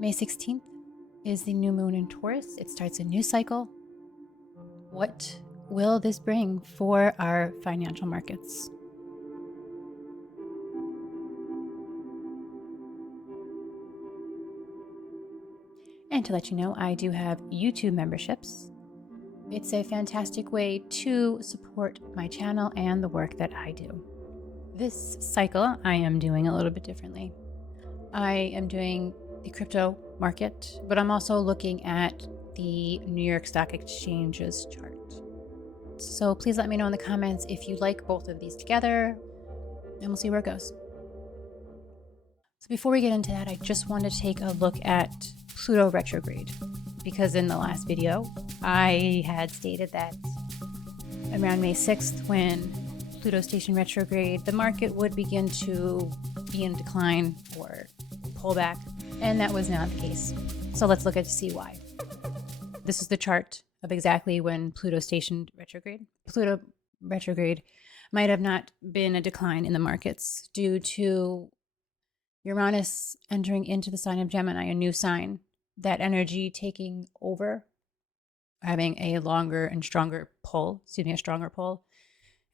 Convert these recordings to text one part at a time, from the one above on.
May 16th is the new moon in Taurus. It starts a new cycle. What will this bring for our financial markets? And to let you know, I do have YouTube memberships. It's a fantastic way to support my channel and the work that I do. This cycle, I am doing a little bit differently. I am doing the crypto market, but I'm also looking at the New York Stock Exchange's chart. So please let me know in the comments if you like both of these together, and we'll see where it goes. So before we get into that, I just want to take a look at Pluto retrograde, because in the last video, I had stated that around May 6th, when Pluto station retrograde, the market would begin to be in decline or pull back, and that was not the case. So let's look at to see why. This is the chart of exactly when Pluto stationed retrograde. Pluto retrograde might have not been a decline in the markets due to Uranus entering into the sign of Gemini, a new sign, that energy taking over, having a longer and stronger pull, a stronger pull.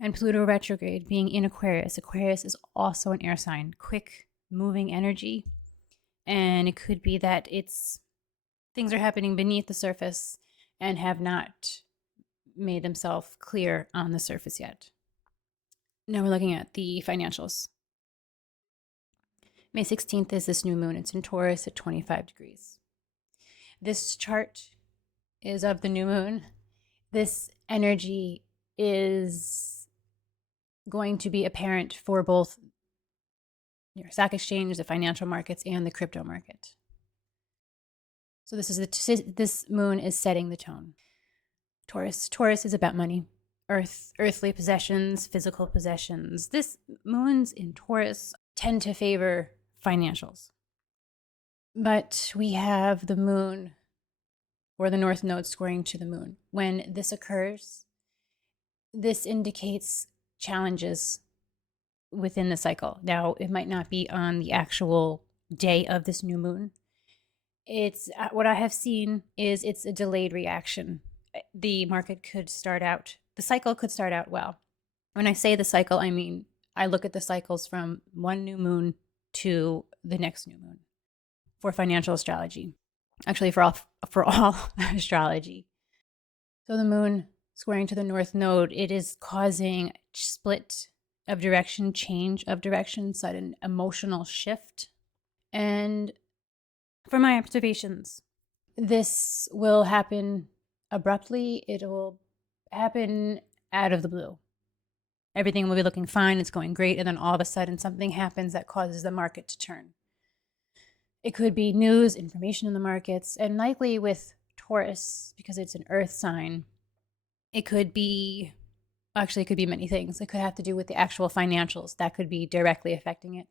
And Pluto retrograde being in Aquarius. Aquarius is also an air sign, quick moving energy. And it could be that things are happening beneath the surface and have not made themselves clear on the surface yet. Now we're looking at the financials. May 16th is this new moon. It's in Taurus at 25 degrees. This chart is of the new moon. This energy is going to be apparent for both New York Stock Exchange, the financial markets, and the crypto market. So this moon is setting the tone. Taurus is about money, earthly possessions, physical possessions. This moons in Taurus tend to favor financials. But we have the moon, or the north node, squaring to the moon. When this occurs, this indicates challenges within the cycle. Now, it might not be on the actual day of this new moon. It's what I have seen is it's a delayed reaction. The market could start out, the cycle could start out well. When I say the cycle, I mean, I look at the cycles from one new moon to the next new moon for financial astrology. Actually, for all astrology. So the moon squaring to the north node, it is causing split of direction, change of direction, sudden emotional shift. And from my observations, this will happen abruptly. It will happen out of the blue. Everything will be looking fine. It's going great. And then all of a sudden something happens that causes the market to turn. It could be news, information in the markets, and likely with Taurus, because it's an earth sign, it could be many things. It could have to do with the actual financials. That could be directly affecting it.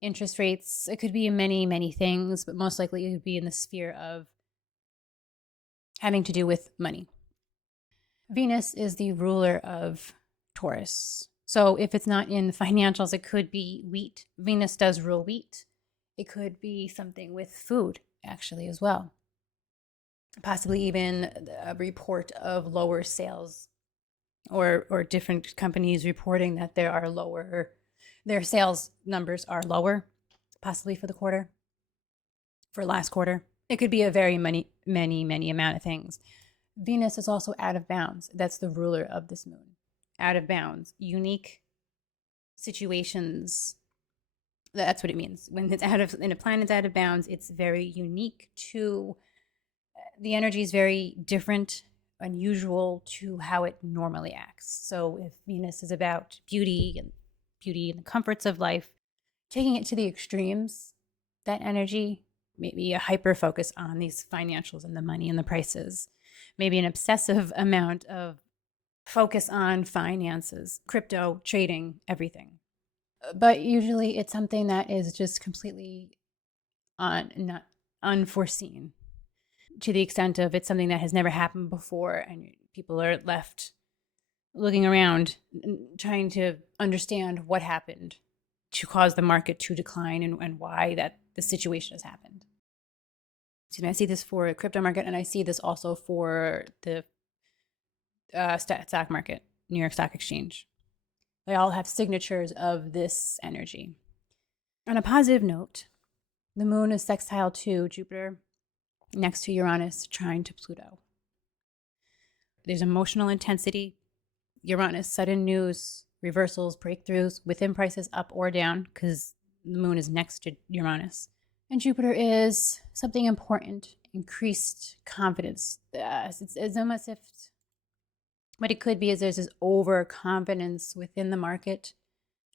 Interest rates, it could be many, many things, but most likely it would be in the sphere of having to do with money. Venus is the ruler of Taurus. So if it's not in the financials, it could be wheat. Venus does rule wheat. It could be something with food, actually, as well. Possibly even a report of lower sales, or different companies reporting that their sales numbers are lower, possibly for the quarter, for last quarter. It could be a very many amount of things. Venus is also out of bounds. That's the ruler of this moon. Out of bounds, unique situations. That's what it means. When a planet's out of bounds, it's very unique to, the energy is very different, unusual to how it normally acts. So if Venus is about beauty and the comforts of life, taking it to the extremes, that energy, maybe a hyper focus on these financials and the money and the prices, maybe an obsessive amount of focus on finances, crypto, trading, everything. But usually it's something that is just completely not unforeseen, to the extent of it's something that has never happened before, and people are left looking around, trying to understand what happened to cause the market to decline and why that the situation has happened. I see this for a crypto market, and I see this also for the stock market, New York Stock Exchange. They all have signatures of this energy. On a positive note, the moon is sextile to Jupiter, next to Uranus, trine to Pluto. There's emotional intensity, Uranus, sudden news, reversals, breakthroughs, within prices up or down, because the moon is next to Uranus. And Jupiter is something important, increased confidence. It's almost if what it could be is there's this overconfidence within the market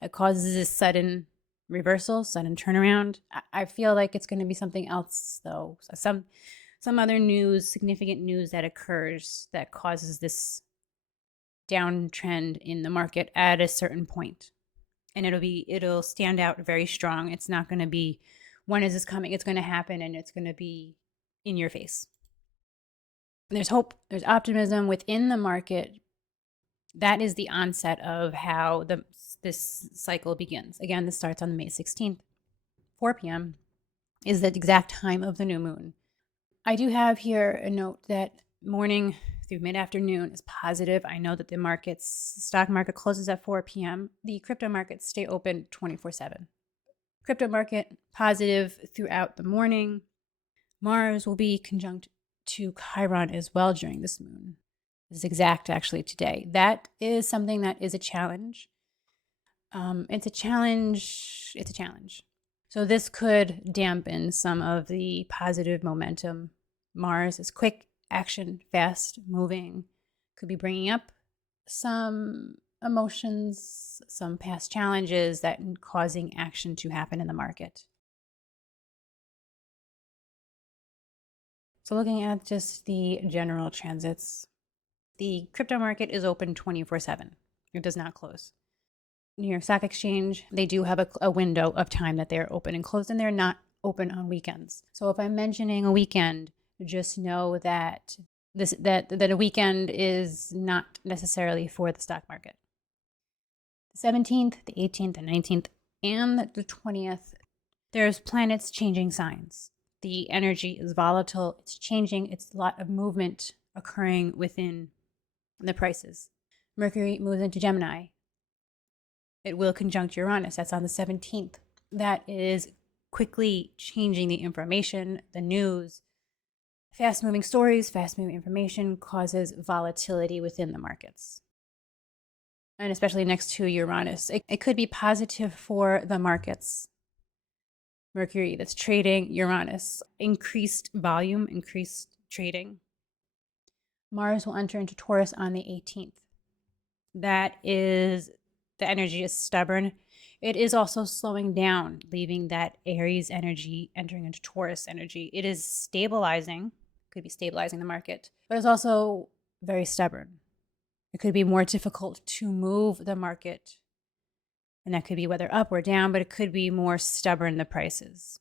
that causes this sudden reversal, sudden turnaround. I feel like it's going to be something else, though. Some other news, significant news that occurs that causes this downtrend in the market at a certain point. And it'll stand out very strong. It's not going to be, when is this coming? It's going to happen, and it's going to be in your face. There's hope, there's optimism within the market. That is the onset of how this cycle begins. Again, this starts on May 16th. 4 p.m. is the exact time of the new moon. I do have here a note that morning through mid-afternoon is positive. I know that the stock market closes at 4 p.m. The crypto markets stay open 24/7. Crypto market positive throughout the morning. Mars will be conjunct to Chiron as well during this moon. This is exact actually today. That is something that is a challenge. It's a challenge. So this could dampen some of the positive momentum. Mars is quick action, fast moving, could be bringing up some emotions, some past challenges that causing action to happen in the market. So looking at just the general transits, the crypto market is open 24/7. It does not close. New York Stock Exchange, they do have a window of time that they're open and closed, and they're not open on weekends. So if I'm mentioning a weekend, just know that that a weekend is not necessarily for the stock market. The 17th, the 18th, the 19th, and the 20th, there's planets changing signs. The energy is volatile, it's changing, it's a lot of movement occurring within the prices. Mercury moves into Gemini. It will conjunct Uranus. That's on the 17th. That is quickly changing the information, the news. Fast-moving stories, fast-moving information causes volatility within the markets. And especially next to Uranus. It could be positive for the markets. Mercury, that's trading, Uranus, increased volume, increased trading. Mars will enter into Taurus on the 18th. That is, the energy is stubborn. It is also slowing down, leaving that Aries energy, entering into Taurus energy. It is stabilizing, could be stabilizing the market, but it's also very stubborn. It could be more difficult to move the market. And that could be whether up or down, but it could be more stubborn, the prices.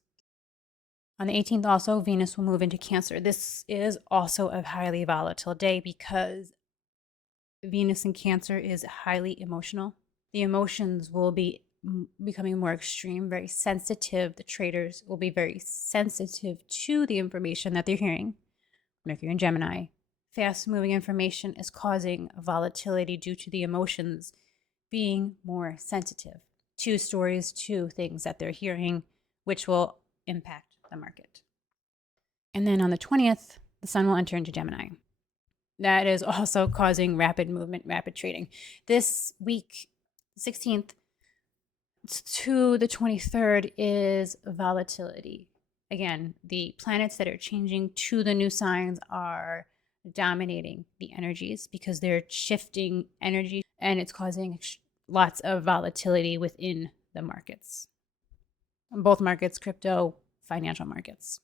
On the 18th also, Venus will move into Cancer. This is also a highly volatile day because Venus in Cancer is highly emotional. The emotions will be becoming more extreme, very sensitive. The traders will be very sensitive to the information that they're hearing. Mercury and Gemini. Fast-moving information is causing volatility due to the emotions being more sensitive to stories, to things that they're hearing, which will impact the market. And then on the 20th, the sun will enter into Gemini. That is also causing rapid movement, rapid trading. This week, 16th to the 23rd, is volatility. Again, the planets that are changing to the new signs are dominating the energies because they're shifting energy, and it's causing lots of volatility within the markets. Both markets, crypto, financial markets.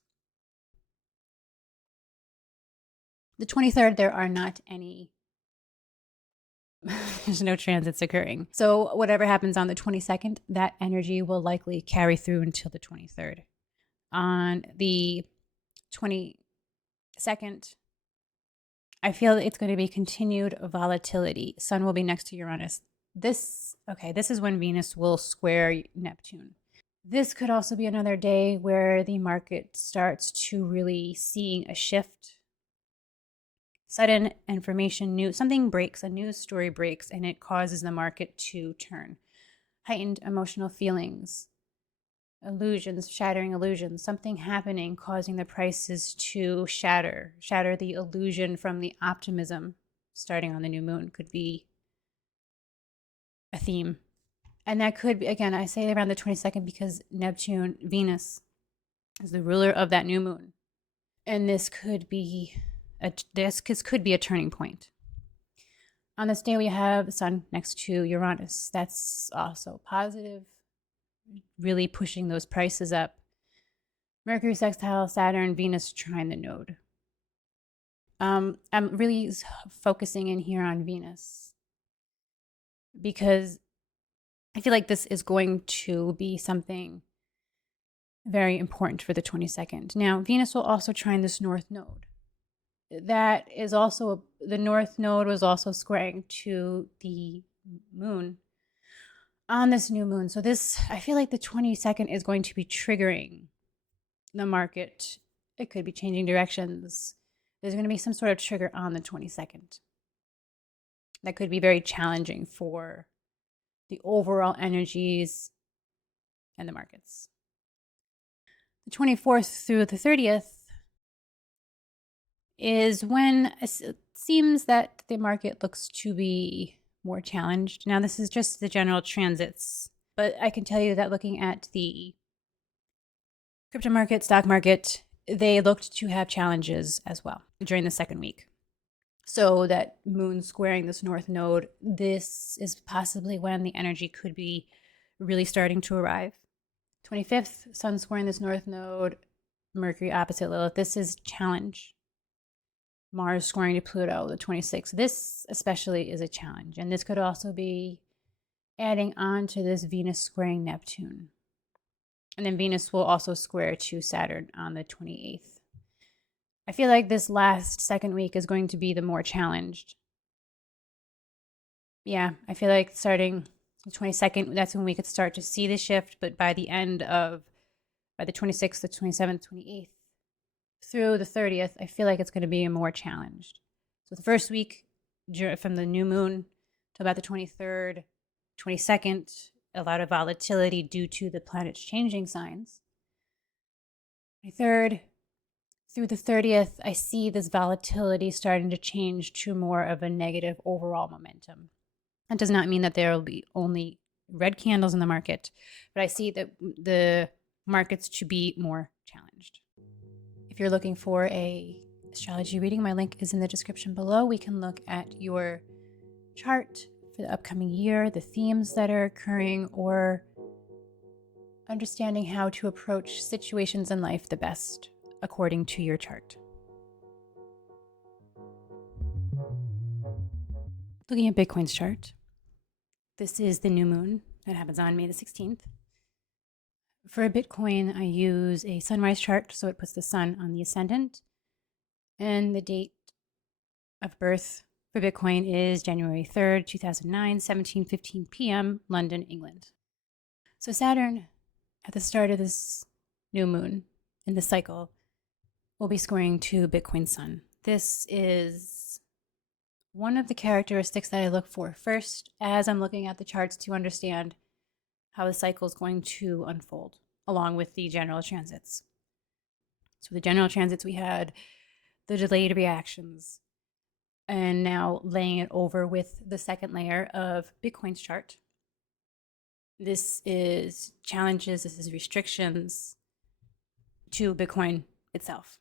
The 23rd, there are not any, there's no transits occurring. So whatever happens on the 22nd, that energy will likely carry through until the 23rd. On the 22nd, I feel it's going to be continued volatility. Sun will be next to Uranus. This is when Venus will square Neptune. This could also be another day where the market starts to really seeing a shift. Sudden information, news, something breaks, a news story breaks, and it causes the market to turn. Heightened emotional feelings, illusions, shattering illusions, something happening causing the prices to shatter the illusion from the optimism starting on the new moon could be a theme. And that could be, again, I say around the 22nd because Neptune, Venus, is the ruler of that new moon. And this could be a turning point. On this day, we have the Sun next to Uranus. That's also positive, really pushing those prices up. Mercury sextile Saturn, Venus trine the node. I'm really focusing in here on Venus because I feel like this is going to be something very important for the 22nd. Now, Venus will also trine this north node. That is also, the north node was also squaring to the moon on this new moon. So this, I feel like the 22nd is going to be triggering the market. It could be changing directions. There's going to be some sort of trigger on the 22nd. That could be very challenging for the overall energies and the markets. The 24th through the 30th is when it seems that the market looks to be more challenged. Now, this is just the general transits, but I can tell you that looking at the crypto market, stock market, they looked to have challenges as well during the second week. So that moon squaring this north node, this is possibly when the energy could be really starting to arrive. 25th, sun squaring this north node, Mercury opposite Lilith. This is challenge. Mars squaring to Pluto, the 26th. This especially is a challenge. And this could also be adding on to this Venus squaring Neptune. And then Venus will also square to Saturn on the 28th. I feel like this last second week is going to be the more challenged. Yeah, I feel like starting the 22nd, that's when we could start to see the shift. But by the 26th, the 27th, 28th, through the 30th, I feel like it's going to be more challenged. So the first week from the new moon to about the 23rd, 22nd, a lot of volatility due to the planets changing signs. 23rd through the 30th, I see this volatility starting to change to more of a negative overall momentum. That does not mean that there will be only red candles in the market, but I see that the markets to be more challenged. If you're looking for a astrology reading, my link is in the description below. We can look at your chart for the upcoming year, the themes that are occurring, or understanding how to approach situations in life the best according to your chart. Looking at Bitcoin's chart, this is the new moon that happens on May the 16th. For a Bitcoin, I use a sunrise chart, so it puts the sun on the ascendant. And the date of birth for Bitcoin is January 3rd, 2009, 17:15 p.m., London, England. So Saturn, at the start of this new moon in the cycle, will be squaring to Bitcoin sun. This is one of the characteristics that I look for first as I'm looking at the charts to understand how the cycle is going to unfold, along with the general transits. So the general transits, we had the delayed reactions, and now laying it over with the second layer of Bitcoin's chart. This is challenges, this is restrictions to Bitcoin itself.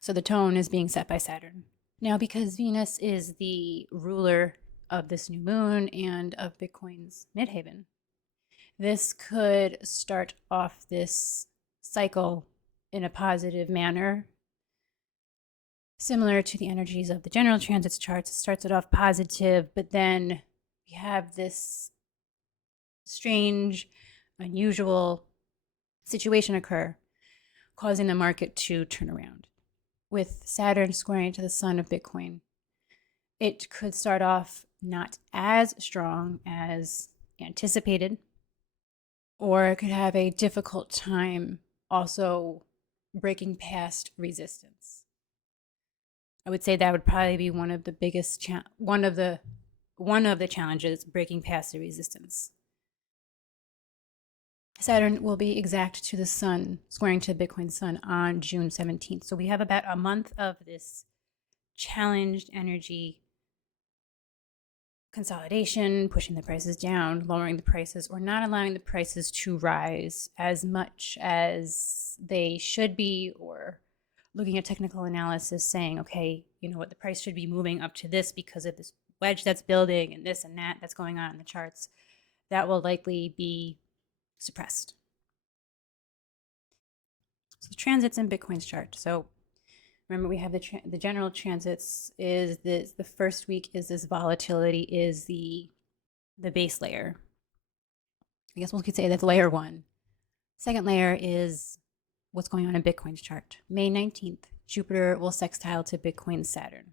So the tone is being set by Saturn. Now, because Venus is the ruler of this new moon and of Bitcoin's midhaven, this could start off this cycle in a positive manner, similar to the energies of the general transits charts. It starts it off positive, but then we have this strange, unusual situation occur, causing the market to turn around. With Saturn squaring to the sun of Bitcoin, it could start off not as strong as anticipated, or it could have a difficult time also breaking past resistance. I would say that would probably be one of the biggest one of the challenges, breaking past the resistance. Saturn will be exact to the sun, squaring to the Bitcoin sun on June 17th. So we have about a month of this challenged energy consolidation, pushing the prices down, lowering the prices, or not allowing the prices to rise as much as they should be, or looking at technical analysis saying, okay, you know what, the price should be moving up to this because of this wedge that's building and this and that that's going on in the charts. That will likely be suppressed. So transits in Bitcoin's chart. So remember, we have the general transits. Is this the first week? Is this volatility? Is the base layer? I guess we could say that's layer one. Second layer is what's going on in Bitcoin's chart. May 19th, Jupiter will sextile to Bitcoin's Saturn.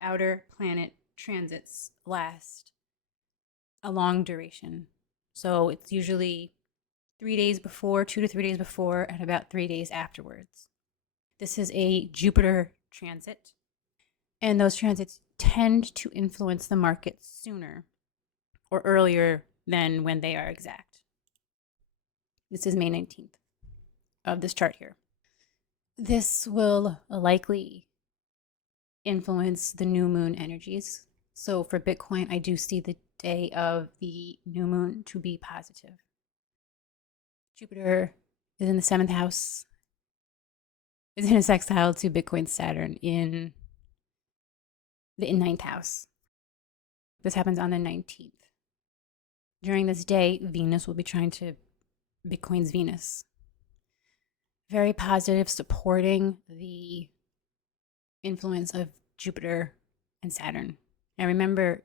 Outer planet transits last a long duration. So it's usually 3 days before, 2 to 3 days before, and about 3 days afterwards. This is a Jupiter transit, and those transits tend to influence the market sooner or earlier than when they are exact. This is May 19th of this chart here. This will likely influence the new moon energies. So for Bitcoin, I do see the day of the new moon to be positive. Jupiter is in the 7th house, is in a sextile to Bitcoin Saturn in the 9th house. This happens on the 19th. During this day, Venus will be trying to Bitcoin's Venus. Very positive, supporting the influence of Jupiter and Saturn. And remember,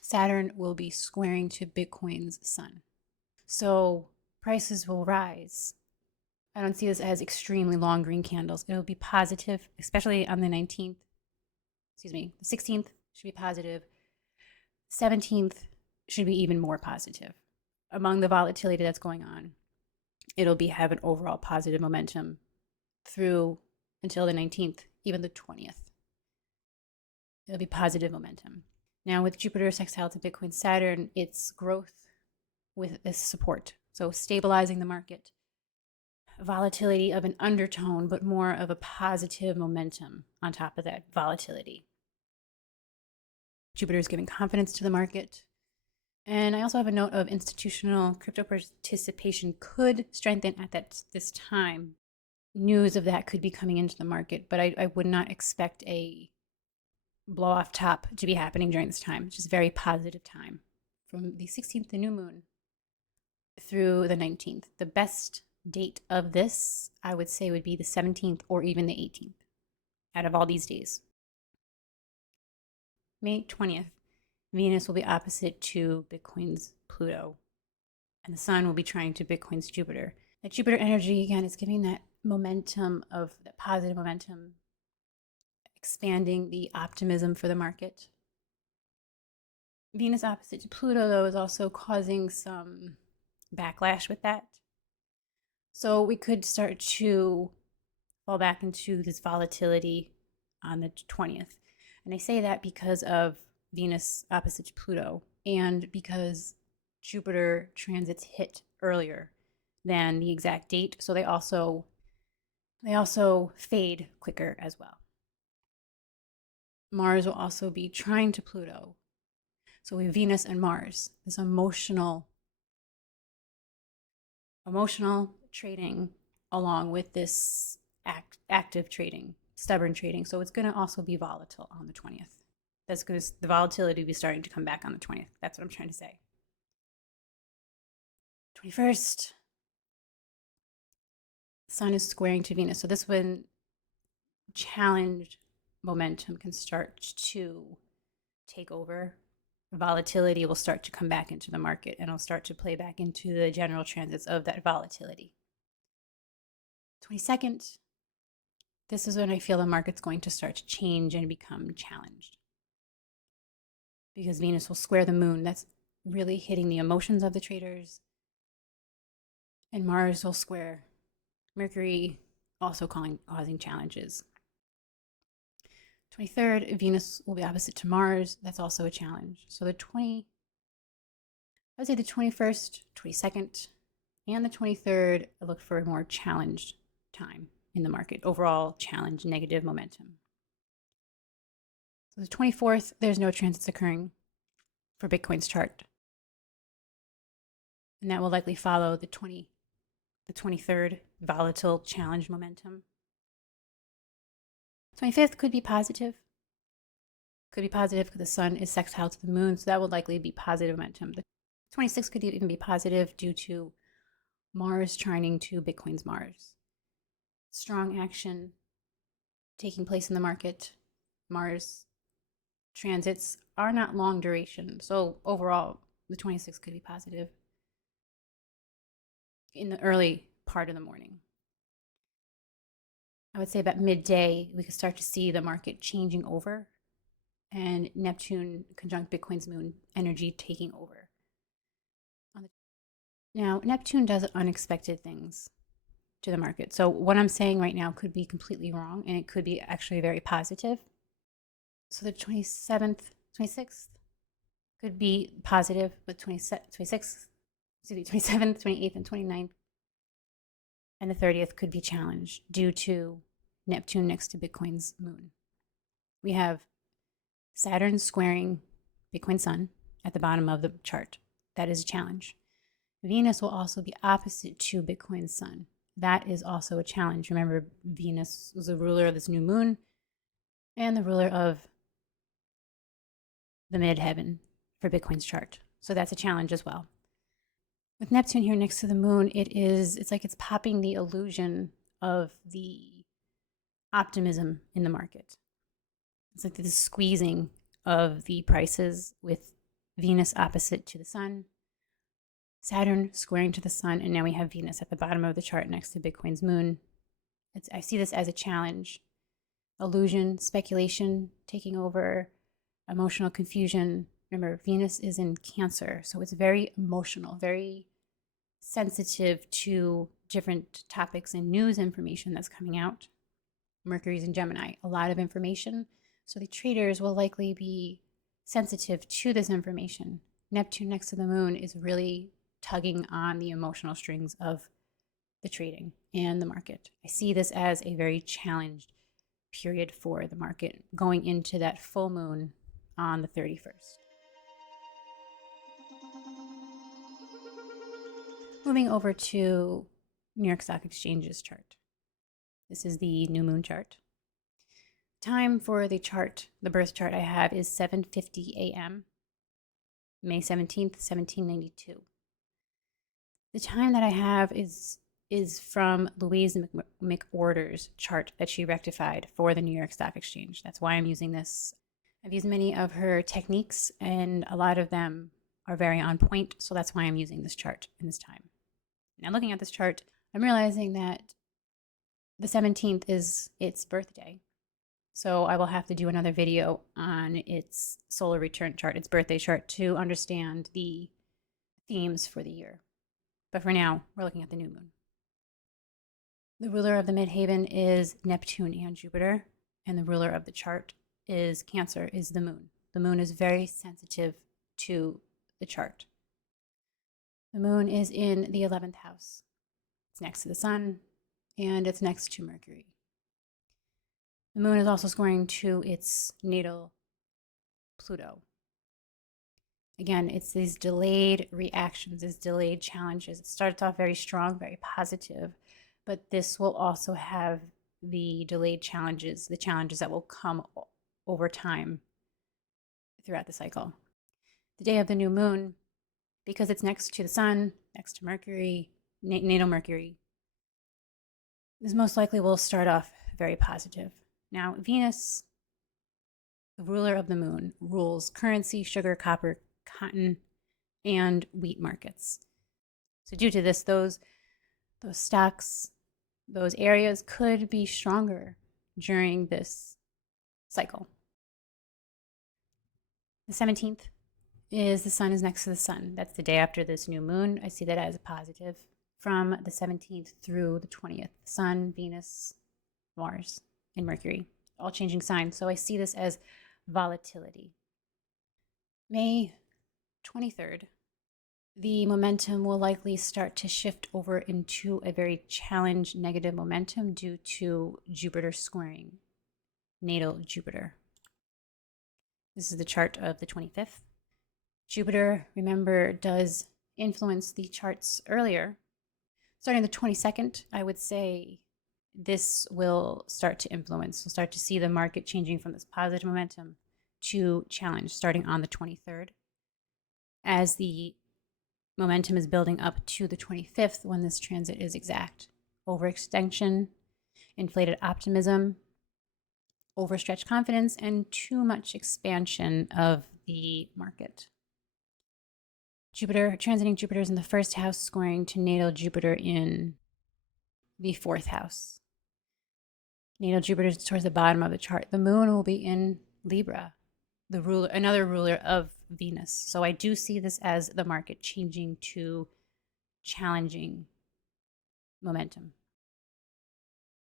Saturn will be squaring to Bitcoin's sun. So prices will rise. I don't see this as extremely long green candles. It will be positive, especially on the 19th. The 16th should be positive. 17th should be even more positive. Among the volatility that's going on, it'll have an overall positive momentum through until the 19th, even the 20th. It'll be positive momentum. Now with Jupiter sextile to Bitcoin Saturn, it's growth with this support. So stabilizing the market. Volatility of an undertone, but more of a positive momentum on top of that volatility. Jupiter is giving confidence to the market. And I also have a note of institutional crypto participation could strengthen at this time. News of that could be coming into the market, but I would not expect a blow off top to be happening during this time. It's just a very positive time from the 16th, the new moon, through the 19th. The best date of this, I would say, would be the 17th or even the 18th out of all these days. May 20th, Venus will be opposite to Bitcoin's Pluto, and the sun will be trying to Bitcoin's Jupiter. That Jupiter energy, again, is giving that momentum of that positive momentum, expanding the optimism for the market. Venus opposite to Pluto, though, is also causing some backlash with that. So we could start to fall back into this volatility on the 20th. And I say that because of Venus opposite to Pluto and because Jupiter transits hit earlier than the exact date. So they also fade quicker as well. Mars will also be trine to Pluto. So we have Venus and Mars, this emotional trading along with this active trading, stubborn trading. So it's going to also be volatile on the 20th. That's because the volatility will be starting to come back on the 20th. That's what I'm trying to say. 21st, Sun is squaring to Venus. So this when challenged momentum can start to take over. Volatility will start to come back into the market and it'll start to play back into the general transits of that volatility. 22nd, this is when I feel the market's going to start to change and become challenged. Because Venus will square the moon. That's really hitting the emotions of the traders. And Mars will square Mercury, also causing challenges. 23rd, Venus will be opposite to Mars. That's also a challenge. So I would say the 21st, 22nd, and the 23rd, I look for a more challenged time in the market. Overall challenge, negative momentum. So the 24th, there's no transits occurring for Bitcoin's chart. And that will likely follow the 23rd, volatile challenge momentum. 25th could be positive. Could be positive because the sun is sextile to the moon, so that would likely be positive momentum. The 26th could even be positive due to Mars trining to Bitcoin's Mars. Strong action taking place in the market. Mars transits are not long duration, so overall, the 26th could be positive in the early part of the morning. I would say about midday, we could start to see the market changing over and Neptune conjunct Bitcoin's moon energy taking over. Now, Neptune does unexpected things to the market. So what I'm saying right now could be completely wrong, and it could be actually very positive. So the 27th, 26th could be positive, but 27th, 28th, and 29th, and the 30th could be challenged due to Neptune next to Bitcoin's moon. We have Saturn squaring Bitcoin sun at the bottom of the chart. That is a challenge. Venus will also be opposite to Bitcoin's sun. That is also a challenge. Remember, Venus was the ruler of this new moon and the ruler of the midheaven for Bitcoin's chart. So that's a challenge as well. With Neptune here next to the moon, it's like it's popping the illusion of the optimism in the market. It's like this squeezing of the prices with Venus opposite to the sun, Saturn squaring to the sun, and now we have Venus at the bottom of the chart next to Bitcoin's moon. I see this as a challenge. Illusion, speculation taking over, emotional confusion. Remember, Venus is in Cancer, so it's very emotional, very sensitive to different topics and news information that's coming out. Mercury's in Gemini, a lot of information. So the traders will likely be sensitive to this information. Neptune next to the moon is really tugging on the emotional strings of the trading and the market. I see this as a very challenged period for the market going into that full moon on the 31st. Moving over to New York Stock Exchange's chart. This is the new moon chart. Time for the chart, the birth chart I have is 7:50 a.m., May 17th, 1792. The time that I have is from Louise McWhorter's chart that she rectified for the New York Stock Exchange. That's why I'm using this. I've used many of her techniques, and a lot of them are very on point, so that's why I'm using this chart in this time. Now, looking at this chart, I'm realizing that the 17th is its birthday. So I will have to do another video on its solar return chart, its birthday chart, to understand the themes for the year. But for now, we're looking at the new moon. The ruler of the midheaven is Neptune and Jupiter, and the ruler of the chart is Cancer, is the moon. The moon is very sensitive to the chart. The moon is in the 11th house. It's next to the sun, and it's next to Mercury. The moon is also squaring to its natal Pluto. Again, it's these delayed reactions, these delayed challenges. It starts off very strong, very positive, but this will also have the delayed challenges, the challenges that will come over time throughout the cycle. The day of the new moon, because it's next to the sun, next to Mercury, natal Mercury, this most likely will start off very positive. Now, Venus, the ruler of the moon, rules currency, sugar, copper, cotton, and wheat markets. So due to this, those stocks, those areas could be stronger during this cycle. The 17th is the sun is next to the sun. That's the day after this new moon. I see that as a positive. From the 17th through the 20th, Sun, Venus, Mars, and Mercury, all changing signs. So I see this as volatility. May 23rd, the momentum will likely start to shift over into a very challenged negative momentum due to Jupiter squaring natal Jupiter. This is the chart of the 25th. Jupiter, remember, does influence the charts earlier. Starting the 22nd, I would say this will start to influence. We'll start to see the market changing from this positive momentum to challenge starting on the 23rd. As the momentum is building up to the 25th when this transit is exact. Overextension, inflated optimism, overstretched confidence, and too much expansion of the market. Jupiter, transiting Jupiter is in the first house, squaring to natal Jupiter in the fourth house. Natal Jupiter is towards the bottom of the chart. The moon will be in Libra, the ruler, another ruler of Venus. So I do see this as the market changing to challenging momentum.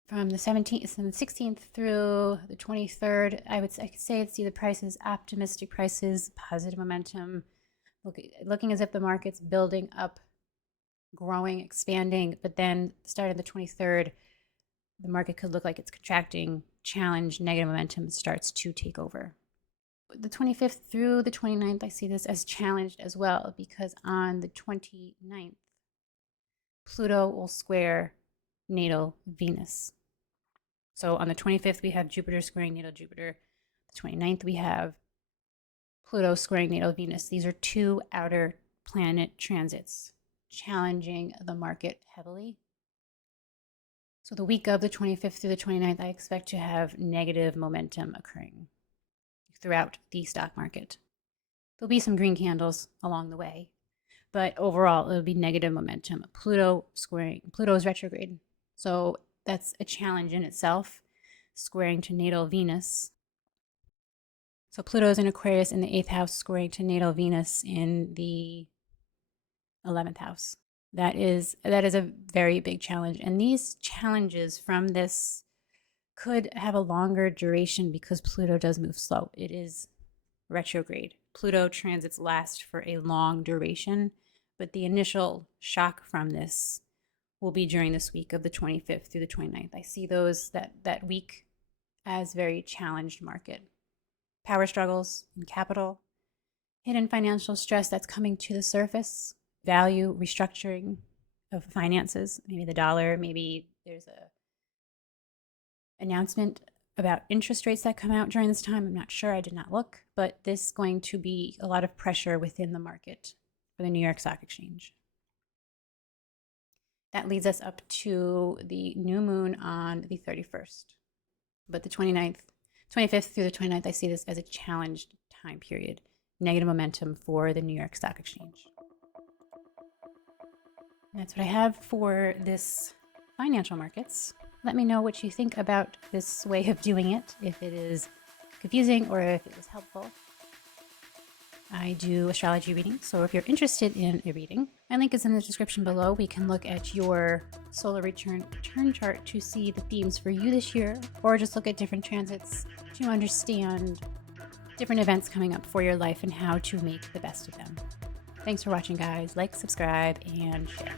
From the 17th and the 16th through the 23rd, I could say see the prices, optimistic prices, positive momentum, looking as if the market's building up, growing, expanding, but then starting the 23rd, the market could look like it's contracting, challenge, negative momentum starts to take over. The 25th through the 29th, I see this as challenged as well, because on the 29th, Pluto will square natal Venus. So on the 25th, we have Jupiter squaring natal Jupiter. The 29th, we have Pluto squaring natal Venus. These are two outer planet transits, challenging the market heavily. So the week of the 25th through the 29th, I expect to have negative momentum occurring throughout the stock market. There'll be some green candles along the way, but overall, it'll be negative momentum. Pluto is retrograde. So that's a challenge in itself, squaring to natal Venus. So Pluto's in Aquarius in the 8th house, squaring to natal Venus in the 11th house. That is a very big challenge. And these challenges from this could have a longer duration because Pluto does move slow. It is retrograde. Pluto transits last for a long duration, but the initial shock from this will be during this week of the 25th through the 29th. I see that week as very challenged market. Power struggles in capital, hidden financial stress that's coming to the surface, value restructuring of finances, maybe the dollar, maybe there's a announcement about interest rates that come out during this time. I'm not sure, I did not look, but this is going to be a lot of pressure within the market for the New York Stock Exchange. That leads us up to the new moon on the 31st. But the 25th through the 29th, I see this as a challenged time period. Negative momentum for the New York Stock Exchange. And that's what I have for this financial markets. Let me know what you think about this way of doing it, if it is confusing or if it was helpful. I do astrology readings, so if you're interested in a reading, my link is in the description below. We can look at your solar return chart to see the themes for you this year, or just look at different transits to understand different events coming up for your life and how to make the best of them. Thanks for watching, guys. Like, subscribe, and share.